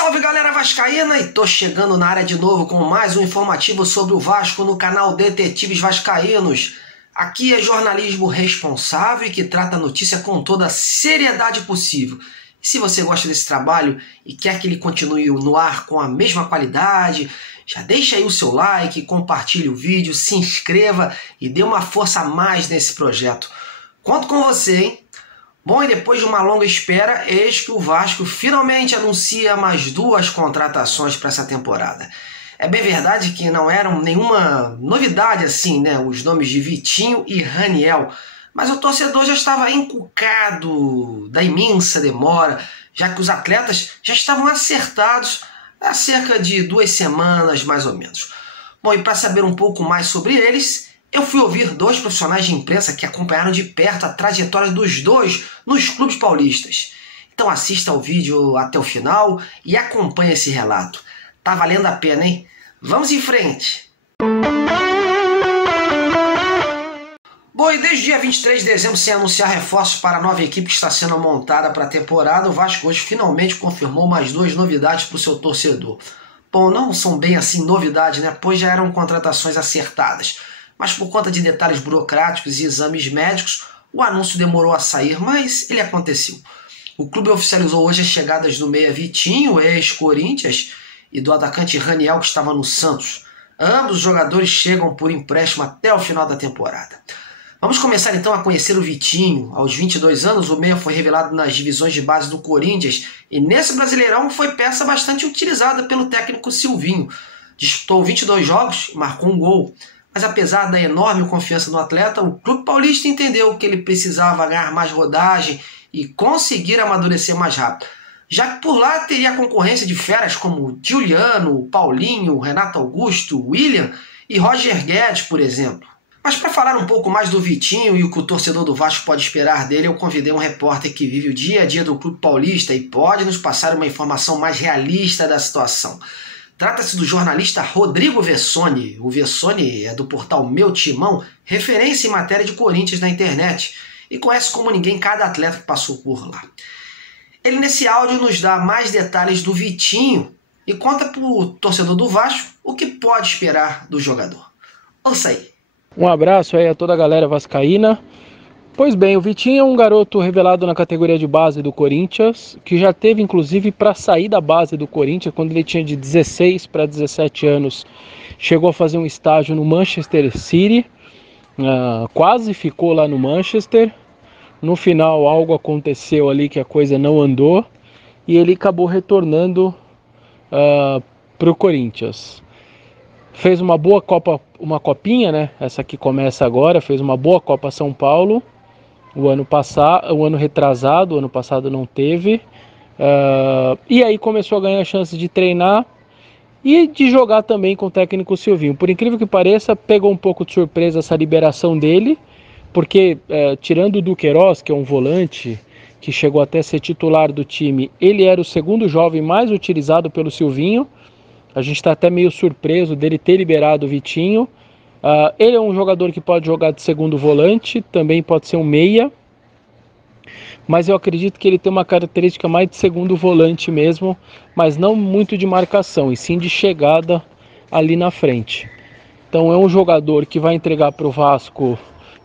Salve galera vascaína, e tô chegando na área de novo com mais um informativo sobre o Vasco no canal Detetives Vascaínos. Aqui é jornalismo responsável e que trata a notícia com toda a seriedade possível. E se você gosta desse trabalho e quer que ele continue no ar com a mesma qualidade, já deixa aí o seu like, compartilhe o vídeo, se inscreva e dê uma força a mais nesse projeto. Conto com você, hein? Bom, e depois de uma longa espera, eis que o Vasco finalmente anuncia mais duas contratações para essa temporada. É bem verdade que não eram nenhuma novidade assim, né? Os nomes de Vitinho e Raniel. Mas o torcedor já estava encucado da imensa demora, já que os atletas já estavam acertados há cerca de 2 semanas, mais ou menos. Bom, e para saber um pouco mais sobre eles, eu fui ouvir 2 profissionais de imprensa que acompanharam de perto a trajetória dos dois nos clubes paulistas. Então assista ao vídeo até o final e acompanhe esse relato. Tá valendo a pena, hein? Vamos em frente! Bom, e desde o dia 23 de dezembro, sem anunciar reforços para a nova equipe que está sendo montada para a temporada, o Vasco hoje finalmente confirmou mais 2 novidades para o seu torcedor. Bom, não são bem assim novidades, né? Pois já eram contratações acertadas. Mas por conta de detalhes burocráticos e exames médicos, o anúncio demorou a sair, mas ele aconteceu. O clube oficializou hoje as chegadas do meia Vitinho, ex-Corinthians, e do atacante Raniel, que estava no Santos. Ambos os jogadores chegam por empréstimo até o final da temporada. Vamos começar então a conhecer o Vitinho. Aos 22 anos, o meia foi revelado nas divisões de base do Corinthians e nesse Brasileirão foi peça bastante utilizada pelo técnico Silvinho. Disputou 22 jogos e marcou um gol. Mas apesar da enorme confiança no atleta, o clube paulista entendeu que ele precisava ganhar mais rodagem e conseguir amadurecer mais rápido, já que por lá teria a concorrência de feras como Giuliano, Paulinho, Renato Augusto, William e Roger Guedes, por exemplo. Mas para falar um pouco mais do Vitinho e o que o torcedor do Vasco pode esperar dele, eu convidei um repórter que vive o dia a dia do clube paulista e pode nos passar uma informação mais realista da situação. Trata-se do jornalista Rodrigo Vessone. O Vessone é do portal Meu Timão, referência em matéria de Corinthians na internet, e conhece como ninguém cada atleta que passou por lá. Ele nesse áudio nos dá mais detalhes do Vitinho e conta para o torcedor do Vasco o que pode esperar do jogador. Ouça aí. Um abraço aí a toda a galera vascaína. Pois bem, o Vitinho é um garoto revelado na categoria de base do Corinthians, que já teve inclusive para sair da base do Corinthians quando ele tinha de 16 para 17 anos. Chegou a fazer um estágio no Manchester City, quase ficou lá no Manchester. No final algo aconteceu ali que a coisa não andou e ele acabou retornando para o Corinthians. Fez uma boa Copa, uma copinha, né? Essa que começa agora, fez uma boa Copa São Paulo. O ano retrasado, o ano passado não teve. E aí começou a ganhar chance de treinar e de jogar também com o técnico Silvinho. Por incrível que pareça, pegou um pouco de surpresa essa liberação dele, porque tirando o Duqueiroz, que é um volante que chegou até a ser titular do time, ele era o segundo jovem mais utilizado pelo Silvinho. A gente está até meio surpreso dele ter liberado o Vitinho. Ele é um jogador que pode jogar de segundo volante, também pode ser um meia, mas eu acredito que ele tem uma característica mais de segundo volante mesmo, mas não muito de marcação, e sim de chegada ali na frente. Então é um jogador que vai entregar para o Vasco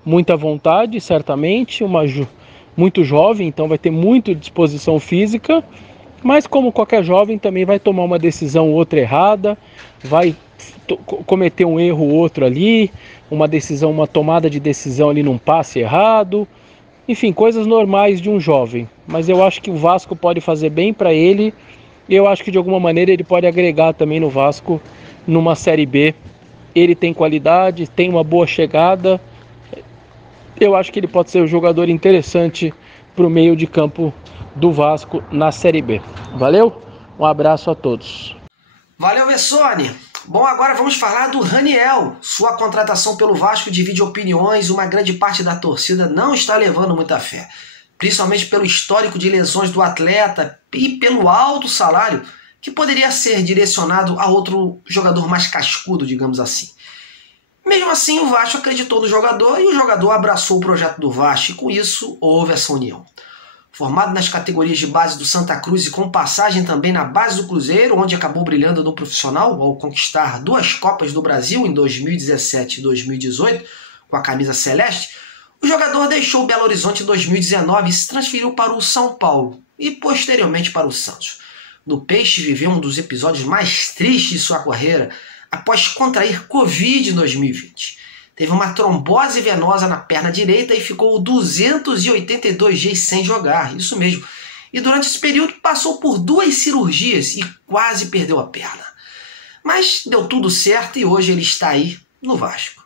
muita vontade, certamente, muito jovem, então vai ter muita disposição física, mas como qualquer jovem também vai tomar uma decisão ou outra errada, vai cometer um erro ou outro ali, uma tomada de decisão ali num passe errado, enfim, coisas normais de um jovem. Mas eu acho que o Vasco pode fazer bem para ele, e eu acho que de alguma maneira ele pode agregar também no Vasco numa Série B. Ele tem qualidade, tem uma boa chegada, eu acho que ele pode ser um jogador interessante para o meio de campo do Vasco na Série B. Valeu? Um abraço a todos. Valeu, Vessone! Bom, agora vamos falar do Raniel. Sua contratação pelo Vasco divide opiniões, uma grande parte da torcida não está levando muita fé, principalmente pelo histórico de lesões do atleta e pelo alto salário que poderia ser direcionado a outro jogador mais cascudo, digamos assim. Mesmo assim, o Vasco acreditou no jogador e o jogador abraçou o projeto do Vasco e com isso houve essa união. Formado nas categorias de base do Santa Cruz e com passagem também na base do Cruzeiro, onde acabou brilhando no profissional ao conquistar 2 Copas do Brasil em 2017 e 2018 com a camisa celeste, o jogador deixou o Belo Horizonte em 2019 e se transferiu para o São Paulo e posteriormente para o Santos. No Peixe viveu um dos episódios mais tristes de sua carreira após contrair Covid em 2020. Teve uma trombose venosa na perna direita e ficou 282 dias sem jogar, isso mesmo. E durante esse período passou por 2 cirurgias e quase perdeu a perna. Mas deu tudo certo e hoje ele está aí no Vasco.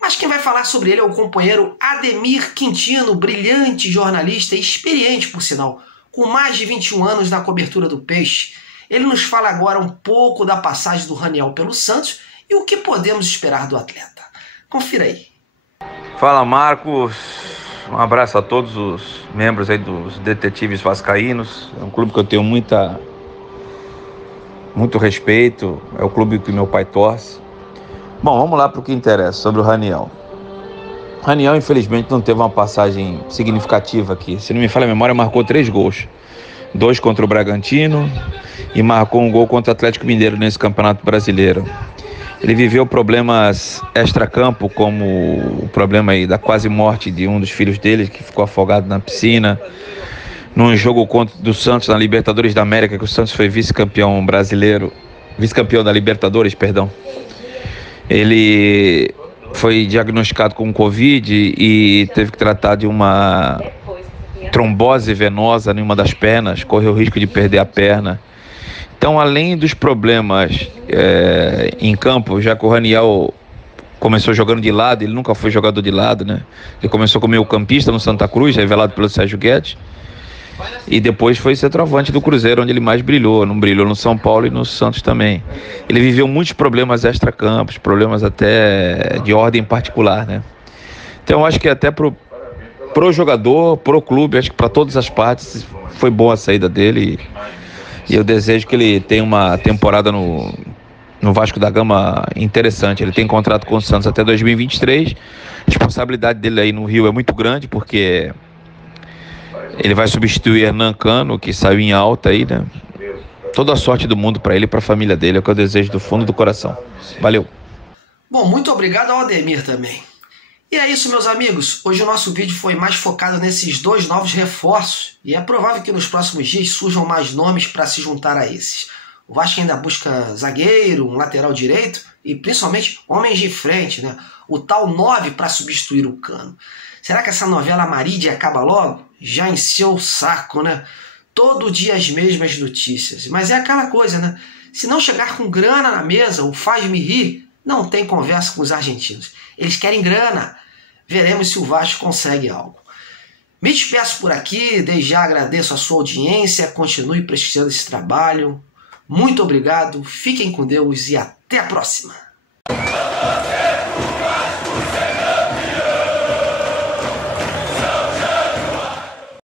Mas quem vai falar sobre ele é o companheiro Ademir Quintino, brilhante jornalista e experiente, por sinal, com mais de 21 anos na cobertura do Peixe. Ele nos fala agora um pouco da passagem do Raniel pelo Santos e o que podemos esperar do atleta. Confira aí. Fala, Marcos. Um abraço a todos os membros aí dos Detetives Vascaínos. É um clube que eu tenho muito respeito. É o clube que meu pai torce. Bom, vamos lá para o que interessa, sobre o Raniel. Raniel, infelizmente, não teve uma passagem significativa aqui. Se não me falha a memória, marcou 3 gols. 2 contra o Bragantino e marcou um gol contra o Atlético Mineiro nesse Campeonato Brasileiro. Ele viveu problemas extracampo, como o problema aí da quase morte de um dos filhos dele, que ficou afogado na piscina. Num jogo do Santos na Libertadores da América, que o Santos foi vice-campeão brasileiro, vice-campeão da Libertadores, perdão. Ele foi diagnosticado com Covid e teve que tratar de uma trombose venosa em uma das pernas, correu o risco de perder a perna. Então, além dos problemas em campo, já que o Raniel começou jogando de lado, ele nunca foi jogador de lado, né? Ele começou como meio-campista no Santa Cruz, revelado pelo Sérgio Guedes, e depois foi centroavante do Cruzeiro, onde ele mais brilhou. Não brilhou no São Paulo e no Santos também. Ele viveu muitos problemas extracampos, problemas até de ordem particular, né? Então, eu acho que até pro jogador, pro clube, acho que para todas as partes foi boa a saída dele. E eu desejo que ele tenha uma temporada no Vasco da Gama interessante. Ele tem contrato com o Santos até 2023. A responsabilidade dele aí no Rio é muito grande, porque ele vai substituir Hernan Cano, que saiu em alta aí, né? Toda a sorte do mundo para ele e para a família dele, é o que eu desejo do fundo do coração. Valeu. Bom, muito obrigado ao Ademir também. E é isso, meus amigos. Hoje o nosso vídeo foi mais focado nesses 2 novos reforços e é provável que nos próximos dias surjam mais nomes para se juntar a esses. O Vasco ainda busca zagueiro, um lateral direito e principalmente homens de frente, né? O tal 9 para substituir o Cano. Será que essa novela Marídia acaba logo? Já encheu o saco, né? Todo dia as mesmas notícias. Mas é aquela coisa, né? Se não chegar com grana na mesa, o faz-me rir, não tem conversa com os argentinos. Eles querem grana. Veremos se o Vasco consegue algo. Me despeço por aqui, desde já agradeço a sua audiência, continue prestigiando esse trabalho. Muito obrigado, fiquem com Deus e até a próxima.